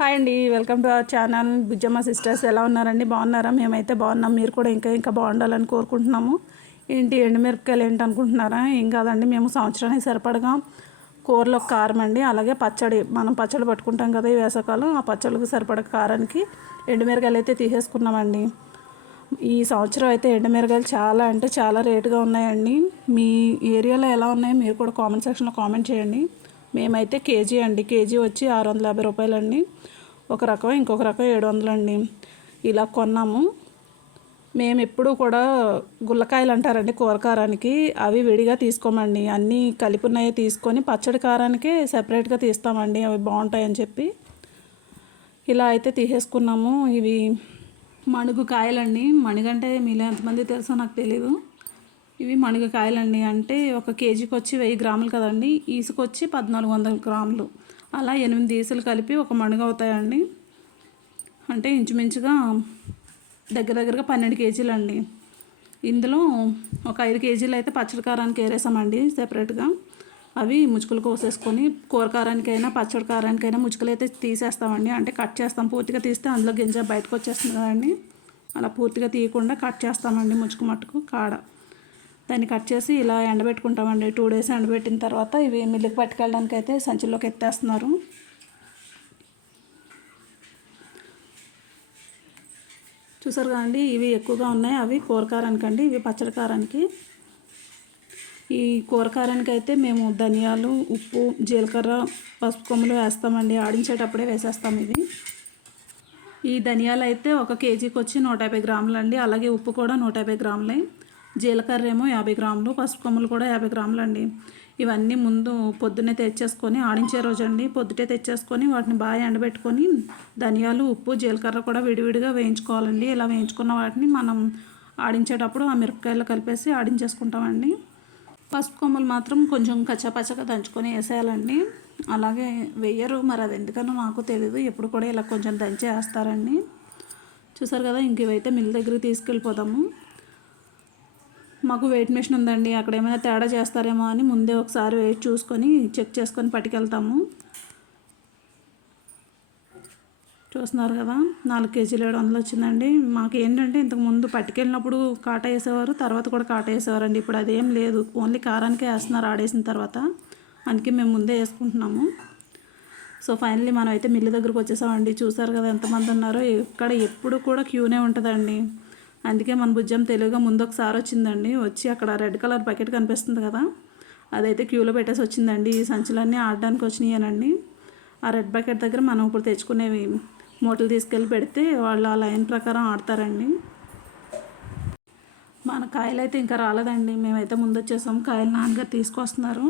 Hi అండి welcome to our channel. Bujjamma sisters ఎలా ఉన్నారండి? బాగున్నారా? మేమైతే బాగున్నాం. మీరు కూడా ఇంకా ఇంకా బాగుండాలని కోరుకుంటున్నాము. ఏంటి ఎండుమిరపకాయలు ఏంటి అనుకుంటున్నారా ఏం కాదండి మేము సంవత్సరానికి సరిపడగా కూరలో కారం అండి. అలాగే పచ్చడి మనం పచ్చడి పట్టుకుంటాం కదా ఈ వేసవకాలం ఆ పచ్చడికి సరిపడ కారానికి ఎండుమిరకాయలు అయితే తీసేసుకున్నామండి. ఈ సంవత్సరం అయితే ఎండుమిరకాయలు చాలా అంటే చాలా రేటుగా ఉన్నాయండి. మీ ఏరియాలో ఎలా ఉన్నాయో? మీరు కూడా కామెంట్ సెక్షన్లో కామెంట్ చేయండి. మేమైతే కేజీ అండి. కేజీ వచ్చి ఆరు వందల యాభై రూపాయలండి. ఒక రకం ఇంకొక రకం ఏడు వందలండి ఇలా కొన్నాము. మేము ఎప్పుడూ కూడా గుల్లకాయలు అంటారండి కూరకారానికి. అవి విడిగా తీసుకోమండి. అన్నీ కలిపి ఉన్నాయి తీసుకొని పచ్చడి కారానికే సెపరేట్గా తీస్తామండి. అవి బాగుంటాయని చెప్పి. ఇలా అయితే తీసేసుకున్నాము. ఇవి మణుగు కాయలండి. మణిగంటే మీలో ఎంతమంది తెలుసో నాకు తెలీదు. ఇవి మణిగకాయలండి అంటే ఒక కేజీకి వచ్చి వెయ్యి గ్రాములు కదండి. ఈసుకొచ్చి పద్నాలుగు వందల గ్రాములు. అలా ఎనిమిది ఈసులు కలిపి ఒక మణిగ అవుతాయండి. అంటే ఇంచుమించుగా దగ్గర దగ్గరగా పన్నెండు కేజీలు అండి ఇందులో ఒక ఐదు కేజీలు అయితే పచ్చడి కారానికి వేరేసామండి సెపరేట్గా. అవి ముచ్చుకలు కోసేసుకొని కూర కారానికైనా పచ్చడి కారానికైనా ముచ్చుకలు అయితే తీసేస్తామండి. అంటే కట్ చేస్తాం. పూర్తిగా తీస్తే అందులో గింజ బయటకు వచ్చేస్తుంది కదండి. అలా పూర్తిగా తీయకుండా కట్ చేస్తామండి ముచ్చుకు మట్టుకు కాడ. దాన్ని కట్ చేసి ఇలా ఎండబెట్టుకుంటామండి. టూ డేస్ ఎండబెట్టిన తర్వాత ఇవి మిల్లుకి పట్టుకెళ్ళడానికి అయితే సంచుల్లోకి ఎత్తేస్తున్నారు. చూసారు కదండి ఇవి ఎక్కువగా ఉన్నాయి. అవి కూరకారానికి అండి ఇవి పచ్చడి కారానికి ఈ కూరకారానికి అయితే మేము ధనియాలు ఉప్పు జీలకర్ర పసుపు కొమ్ములు వేస్తామండి. ఆడించేటప్పుడే వేసేస్తాం ఇవి. ఈ ధనియాలు అయితే ఒక కేజీకి వచ్చి నూట యాభై గ్రాములు అండి అలాగే ఉప్పు కూడా నూట యాభై గ్రాములే. జీలకర్ర ఏమో యాభై గ్రాములు పసుపు కొమ్ములు కూడా యాభై గ్రాములు అండి ఇవన్నీ ముందు పొద్దున్నే తెచ్చేసుకొని ఆడించే రోజు అండి పొద్దుటే తెచ్చేసుకొని వాటిని బాగా ఎండబెట్టుకొని ధనియాలు ఉప్పు జీలకర్ర కూడా విడివిడిగా వేయించుకోవాలండి. ఇలా వేయించుకున్న వాటిని మనం ఆడించేటప్పుడు ఆ మిరపకాయలు కలిపేసి ఆడించేసుకుంటామండి. పసుపు కొమ్మలు మాత్రం కొంచెం కచ్చపచ్చగా దంచుకొని వేసేయాలండి. అలాగే వెయ్యరు మరి అది ఎందుకనో నాకు తెలియదు ఎప్పుడు కూడా ఇలా కొంచెం దంచి వేస్తారండి చూసారు కదా ఇంక ఇవైతే మిల్ దగ్గరికి తీసుకెళ్ళిపోదాము. మాకు వెయిట్ మిషన్ ఉందండి అక్కడ ఏమైనా తేడా చేస్తారేమో అని ముందే ఒకసారి వెయిట్ చూసుకొని చెక్ చేసుకొని పట్టుకెళ్తాము. చూస్తున్నారు కదా నాలుగు కేజీలు ఏడు వందలు వచ్చిందండి. మాకు ఏంటంటే ఇంతకు ముందు పట్టుకెళ్ళినప్పుడు కాట వేసేవారు తర్వాత కూడా కాట వేసేవారండి. ఇప్పుడు అదేం లేదు ఓన్లీ కారానికే వేస్తున్నారు ఆడేసిన తర్వాత. అందుకే మేము ముందే వేసుకుంటున్నాము. సో ఫైనలీ మనం అయితే మిల్లు దగ్గరకు వచ్చేసామండి. చూసారు కదా ఎంతమంది ఉన్నారో ఇక్కడ ఎప్పుడు కూడా క్యూనే ఉంటుందండి. అందుకే మన భుజం తెలుగుగా ముందు ఒకసారి వచ్చిందండి. వచ్చి అక్కడ రెడ్ కలర్ బకెట్ కనిపిస్తుంది కదా అదైతే క్యూలో పెట్టేసి వచ్చిందండి. ఈ సంచులన్నీ ఆడడానికి వచ్చినాయనండి. ఆ రెడ్ బకెట్ దగ్గర మనం ఇప్పుడు తెచ్చుకునేవి మూటలు తీసుకెళ్ళి పెడితే వాళ్ళు ఆ లైన్ ప్రకారం ఆడతారండి. మన కాయలు అయితే ఇంకా రాలేదండి. మేమైతే ముందు వచ్చేసాం కాయలు నాన్నగారు తీసుకొస్తున్నారు.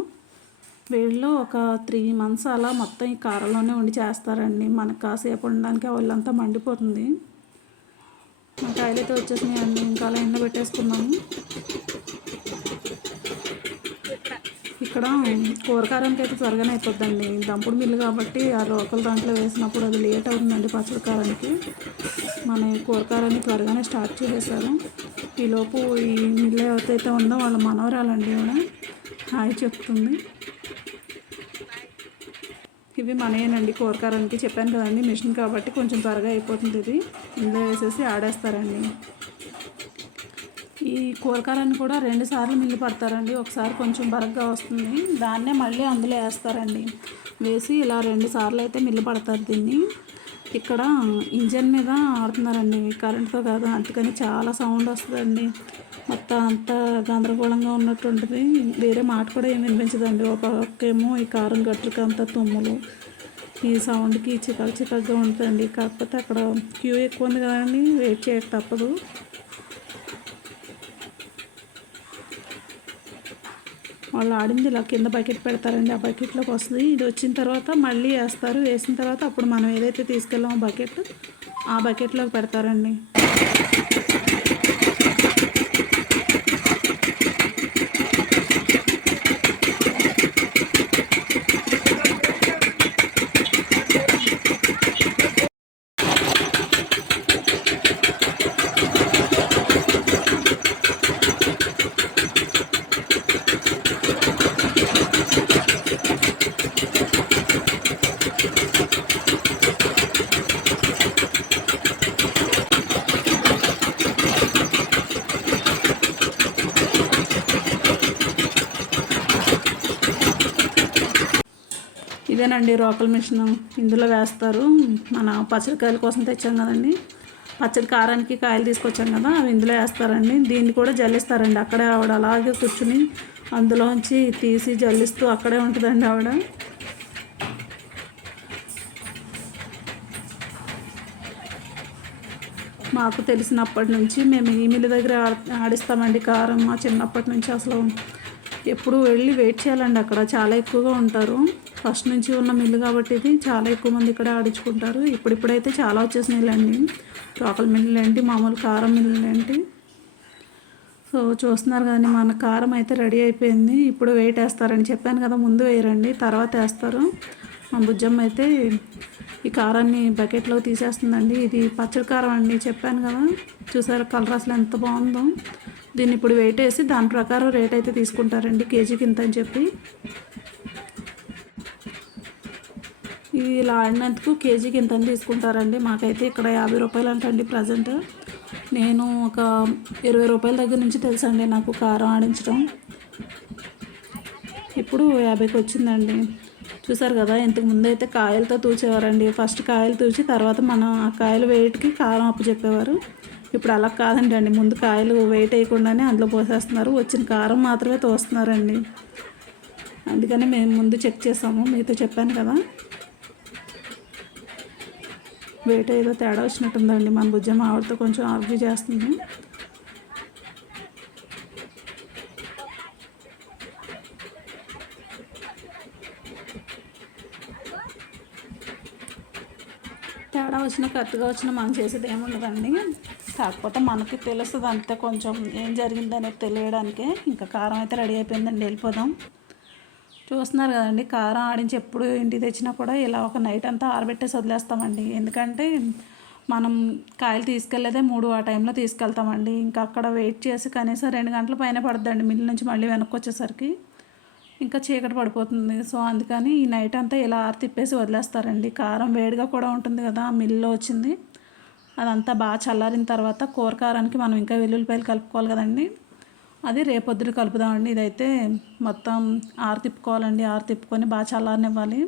వీళ్ళు ఒక త్రీ మంత్స్ అలా మొత్తం ఈ కారంలోనే ఉండి చేస్తారండి. మనకు కాసేపు ఉండడానికి వాళ్ళంతా మండిపోతుంది. మా కాయలు అయితే వచ్చేసినాయి అండి. ఇంకా అలా ఎండ పెట్టేసుకున్నాము. ఇక్కడ కూరకారానికి అయితే త్వరగానే అయిపోద్దండి. దంపుడు మిల్లు కాబట్టి ఆ లోకల్ దాంట్లో వేసినప్పుడు అది లేట్ అవుతుందండి పచ్చడి కారానికి. మన కూరకారాన్ని త్వరగానే స్టార్ట్ చేసేసారు. ఈలోపు ఈ మిల్లు ఎవరైతే ఉందో వాళ్ళ మనవరాలండి కూడా హాయ్ చెప్తుంది. ఇవి మనయేనండి కూరకారానికి చెప్పాను కదండి మిషన్ కాబట్టి కొంచెం త్వరగా అయిపోతుంది ఇది. ఇందులో వేసేసి ఆడేస్తారండి ఈ కూరకారాన్ని కూడా రెండు సార్లు మిల్లు పడతారండి. ఒకసారి కొంచెం బరగ్గా వస్తుంది. దాన్నే మళ్ళీ అందులో వేస్తారండి. వేసి ఇలా రెండు సార్లు అయితే మిల్లు పడతారు దీన్ని. ఇక్కడ ఇంజన్ మీద ఆడుతున్నారండి. కరెంట్తో కాదు అందుకని చాలా సౌండ్ వస్తుందండి. మొత్తం అంతా గందరగోళంగా ఉన్నట్టుంటుంది వేరే మాట కూడా ఏమి వినిపించదండి. ఒక పక్కేమో ఈ కారం గట్టుకు అంతా తుమ్ములు. ఈ సౌండ్కి చికాకు చికాకుగా ఉంటుందండి. కాకపోతే అక్కడ క్యూ ఎక్కువ ఉంది కదండి. వెయిట్ చేయక తప్పదు. వాళ్ళు ఆడింది ఇలా కింద బకెట్ పెడతారండి. ఆ బకెట్లోకి వస్తుంది. ఇది వచ్చిన తర్వాత మళ్ళీ వేస్తారు. వేసిన తర్వాత అప్పుడు మనం ఏదైతే తీసుకెళ్ళామో బకెట్ ఆ బకెట్లోకి పెడతారండి. ఇదేనండి రోకల్ మిషన్. ఇందులో వేస్తారు. మన పచ్చడికాయల కోసం తెచ్చాం కదండి. పచ్చడి కారానికి కాయలు తీసుకొచ్చాం కదా అవి ఇందులో వేస్తారండి. దీన్ని కూడా జల్లిస్తారండి అక్కడే ఆవిడ. అలాగే కూర్చుని అందులోంచి తీసి జల్లిస్తూ అక్కడే ఉంటుందండి ఆవిడ. మాకు తెలిసినప్పటి నుంచి మేము ఈ మిల్లు దగ్గర ఆడిస్తామండి కారం మా చిన్నప్పటి నుంచి అసలు. ఎప్పుడు వెళ్ళి వెయిట్ చేయాలండి అక్కడ. చాలా ఎక్కువగా ఉంటారు. ఫస్ట్ నుంచి ఉన్న మిల్లు కాబట్టి ఇది చాలా ఎక్కువ మంది ఇక్కడ ఆడించుకుంటారు. ఇప్పుడిప్పుడైతే చాలా వచ్చేసినాయిలేండి లోకల్ మిల్లులు ఏంటి? మామూలు కారం మిల్లులు ఏంటి? సో చూస్తున్నారు కానీ మన కారం అయితే రెడీ అయిపోయింది. ఇప్పుడు వెయిట్ వేస్తారని చెప్పాను కదా ముందు వేయరండి తర్వాత వేస్తారు. మా బుజ్జమ్మ అయితే ఈ కారాన్ని బకెట్లో తీసేస్తుందండి. ఇది పచ్చడి కారం అండి చెప్పాను కదా. చూసారు కలర్ అసలు ఎంత బాగుందో. దీన్ని ఇప్పుడు వెయిట్ వేసి దాని ప్రకారం రేట్ అయితే తీసుకుంటారండి కేజీకి ఇంత అని చెప్పి ఇది ఇలా ఆడినందుకు కేజీకి ఇంత తీసుకుంటారండి. మాకైతే ఇక్కడ యాభై రూపాయలు అంటండి ప్రజెంట్. నేను ఒక ఇరవై రూపాయల దగ్గర నుంచి తెలుసండి నాకు కారం ఆడించడం. ఇప్పుడు యాభైకి వచ్చిందండి. చూసారు కదా ఇంతకు ముందు అయితే కాయలతో తూచేవారండి. ఫస్ట్ కాయలు తూచి తర్వాత మనం ఆ కాయలు వెయిట్కి కారం అప్పు చెప్పేవారు. ఇప్పుడు అలా కాదండి అండి. ముందు కాయలు వెయిట్ వేయకుండానే అందులో పోసేస్తున్నారు. వచ్చిన కారం మాత్రమే తోస్తున్నారండి. అందుకని మేము ముందు చెక్ చేసాము. మీతో చెప్పాను కదా. వెయిట్ ఏదో తేడా వచ్చినట్టుందండి. మన బుజ్జమ్మ ఆవిడతో కొంచెం ఆర్గ్యూ చేస్తుంది. తేడా వచ్చిన కరెక్ట్గా వచ్చిన మనం చేసేది ఏముండదండి కాకపోతే మనకి తెలుస్తుంది అంతే కొంచెం ఏం జరిగిందనేది తెలియడానికి తెలియడానికే. ఇంకా కారం అయితే రెడీ అయిపోయిందండి. వెళ్ళిపోదాం. చూస్తున్నారు కదండి. కారం ఆడించి ఎప్పుడు ఇంటికి తెచ్చినా కూడా ఇలా ఒక నైట్ అంతా ఆరబెట్టేసి వదిలేస్తామండి ఎందుకంటే మనం కాయలు తీసుకెళ్ళేదే మూడు ఆ టైంలో తీసుకెళ్తామండి. ఇంకా అక్కడ వెయిట్ చేసి కనీసం రెండు గంటల పైన పడుతుందండి మిల్లు నుంచి మళ్ళీ వెనక్కి వచ్చేసరికి. ఇంకా చీకటి పడిపోతుంది. సో అందుకని ఈ నైట్ అంతా ఇలా ఆరతిప్పేసి వదిలేస్తారండి. కారం వేడిగా కూడా ఉంటుంది కదా మిల్లులో వచ్చింది. అదంతా బాగా చల్లారిన తర్వాత కూర కారానికి మనం ఇంకా వెల్లుల్లిపాయలు కలుపుకోవాలి కదండి. అది రేపొద్దున కలుపుదామండి ఇదైతే మొత్తం ఆరు తిప్పుకోవాలండి. ఆరు తిప్పుకొని బాగా చల్లారనివ్వాలి.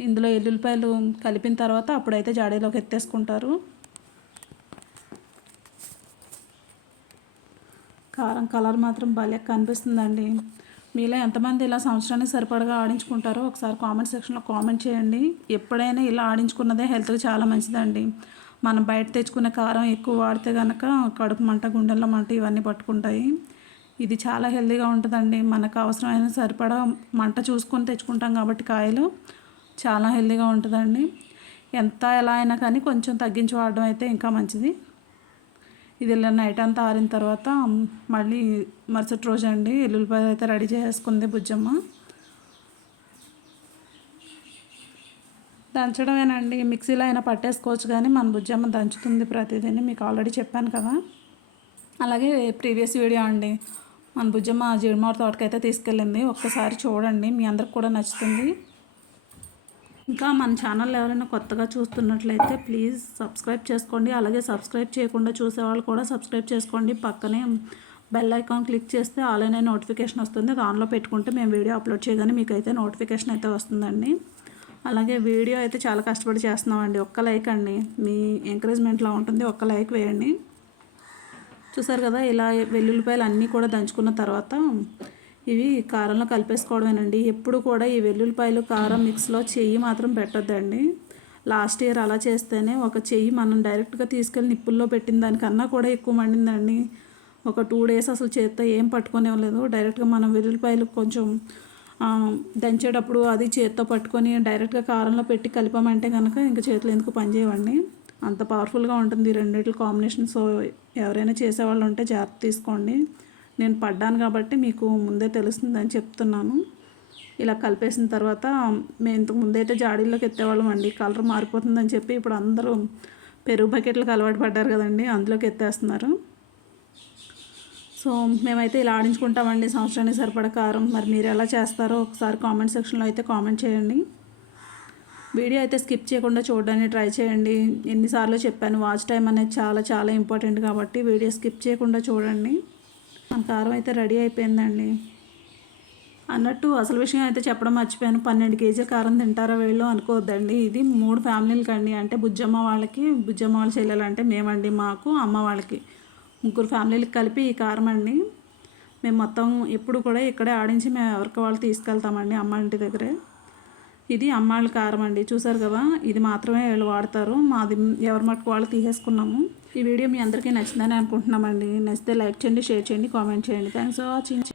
ఇందులో ఎల్లుల్లిపాయలు కలిపిన తర్వాత అప్పుడైతే జాడీలోకి ఎత్తేసుకుంటారు. కారం కలర్ మాత్రం భలే కనిపిస్తుందండి. మీలో ఎంతమంది ఇలా సంవత్సరానికి సరిపడగా ఆడించుకుంటారో ఒకసారి కామెంట్ సెక్షన్లో కామెంట్ చేయండి. ఎప్పుడైనా ఇలా ఆడించుకున్నదే హెల్త్కి చాలా మంచిదండి. మనం బయట తెచ్చుకునే కారం ఎక్కువ వాడితే కనుక కడుపు మంట గుండెల్లో మంట ఇవన్నీ పట్టుకుంటాయి. ఇది చాలా హెల్తీగా ఉంటుందండి. మనకు అవసరమైన సరిపడా మంట చూసుకొని తెచ్చుకుంటాం కాబట్టి కాయలు చాలా హెల్తీగా ఉంటుందండి. ఎంత ఎలా అయినా కానీ కొంచెం తగ్గించి వాడడం అయితే ఇంకా మంచిది. ఇది ఇలా నైట్ అంతా ఆరిన తర్వాత మళ్ళీ మరుసటి రోజు అండి ఎల్లుల్లిపాయలు అయితే రెడీ చేసుకుంది బుజ్జమ్మ. దంచడమేనండి. మిక్సీలో అయినా పట్టేసుకోవచ్చు కానీ మన బుజ్జమ్మ దంచుతుంది ప్రతిదీని. మీకు ఆల్రెడీ చెప్పాను కదా. అలాగే ప్రీవియస్ వీడియో అండి. మన బుజ్జమ్మ జీడిమారు తోటకైతే తీసుకెళ్ళింది. ఒక్కసారి చూడండి మీ అందరికి కూడా నచ్చుతుంది. ఇంకా మన ఛానల్ ఎవరైనా కొత్తగా చూస్తున్నట్లయితే ప్లీజ్ సబ్స్క్రైబ్ చేసుకోండి. అలాగే సబ్స్క్రైబ్ చేయకుండా చూసేవాళ్ళు కూడా సబ్స్క్రైబ్ చేసుకోండి. పక్కనే బెల్ ఐకాన్ క్లిక్ చేస్తే ఆల్ అనే నోటిఫికేషన్ వస్తుంది. దానిలో పెట్టుకుంటే మేము వీడియో అప్లోడ్ చేయగానే మీకు అయితే నోటిఫికేషన్ అయితే వస్తుందండి. అలాగే వీడియో అయితే చాలా కష్టపడి చేస్తున్నామండి. ఒక్క లైక్ అండి. మీ ఎంకరేజ్మెంట్లా ఉంటుంది. ఒక్క లైక్ వేయండి. చూసారు కదా ఇలా వెల్లుల్లిపాయలు అన్నీ కూడా దంచుకున్న తర్వాత ఇవి కారంలో కలిపేసుకోవడమేనండి. ఎప్పుడు కూడా ఈ వెల్లుల్లిపాయలు కారం మిక్స్లో చెయ్యి మాత్రం పెట్టద్దండి. లాస్ట్ ఇయర్ అలా చేస్తేనే ఒక చెయ్యి మనం డైరెక్ట్గా తీసుకెళ్ళి నిప్పుల్లో పెట్టిన దానికన్నా కూడా ఎక్కువ మండిందండి. ఒక టూ డేస్ అసలు చేత్తో ఏం పట్టుకునేవ్వలేదు డైరెక్ట్గా మనం వెల్లుల్లిపాయలు కొంచెం దంచేటప్పుడు అది చేత్తో పట్టుకొని డైరెక్ట్గా కారంలో పెట్టి కలిపామంటే కనుక ఇంకా చేతులు ఎందుకు పనిచేయవండి అంత పవర్ఫుల్గా ఉంటుంది ఈ రెండిట్ల కాంబినేషన్ సో ఎవరైనా చేసేవాళ్ళు ఉంటే జాగ్రత్త తీసుకోండి. నేను పడ్డాను కాబట్టి మీకు ముందే తెలుస్తుందని చెప్తున్నాను. ఇలా కలిపేసిన తర్వాత మేము ఇంతకు ముందైతే జాడీలోకి ఎత్తేవాళ్ళం అండి. కలర్ మారిపోతుందని చెప్పి ఇప్పుడు అందరూ పెరుగు బకెట్లకు అలవాటు పడ్డారు కదండి అందులోకి ఎత్తేస్తున్నారు. సో మేమైతే ఇలా ఆడించుకుంటామండి. సంవత్సరానికి సరిపడ కారం. మరి మీరు ఎలా చేస్తారో ఒకసారి కామెంట్ సెక్షన్లో అయితే కామెంట్ చేయండి. వీడియో అయితే స్కిప్ చేయకుండా చూడడానికి ట్రై చేయండి. ఎన్నిసార్లు చెప్పాను వాచ్ టైం అనేది చాలా చాలా ఇంపార్టెంట్ కాబట్టి వీడియో స్కిప్ చేయకుండా చూడండి. మన కారం అయితే రెడీ అయిపోయిందండి. అన్నట్టు అసలు విషయం అయితే చెప్పడం మర్చిపోయాను. పన్నెండు కేజీల కారం తింటారా వీళ్ళు అనుకోవద్దండి. ఇది మూడు ఫ్యామిలీలకి అండి. అంటే బుజ్జమ్మ వాళ్ళకి బుజ్జమ్మ వాళ్ళ చెల్లెలు అంటే మేమండి మాకు అమ్మ వాళ్ళకి. ముగ్గురు ఫ్యామిలీలకి కలిపి ఈ కారం అండి. మేము మొత్తం ఎప్పుడు కూడా ఇక్కడే ఆడించి మేము ఎవరికి వాళ్ళు తీసుకెళ్తామండి అమ్మ ఇంటి దగ్గరే. ఇది అమ్మాళ్ళ కారం అండి. చూసారు కదా? ఇది మాత్రమే వీళ్ళు వాడతారు. మాది ఎవరి మటుకు వాళ్ళు తీసేసుకున్నాము. ఈ వీడియో మీ అందరికీ నచ్చిందని అనుకుంటున్నామండి. నచ్చితే లైక్ చేయండి షేర్ చేయండి కామెంట్ చేయండి. Thanks for watching.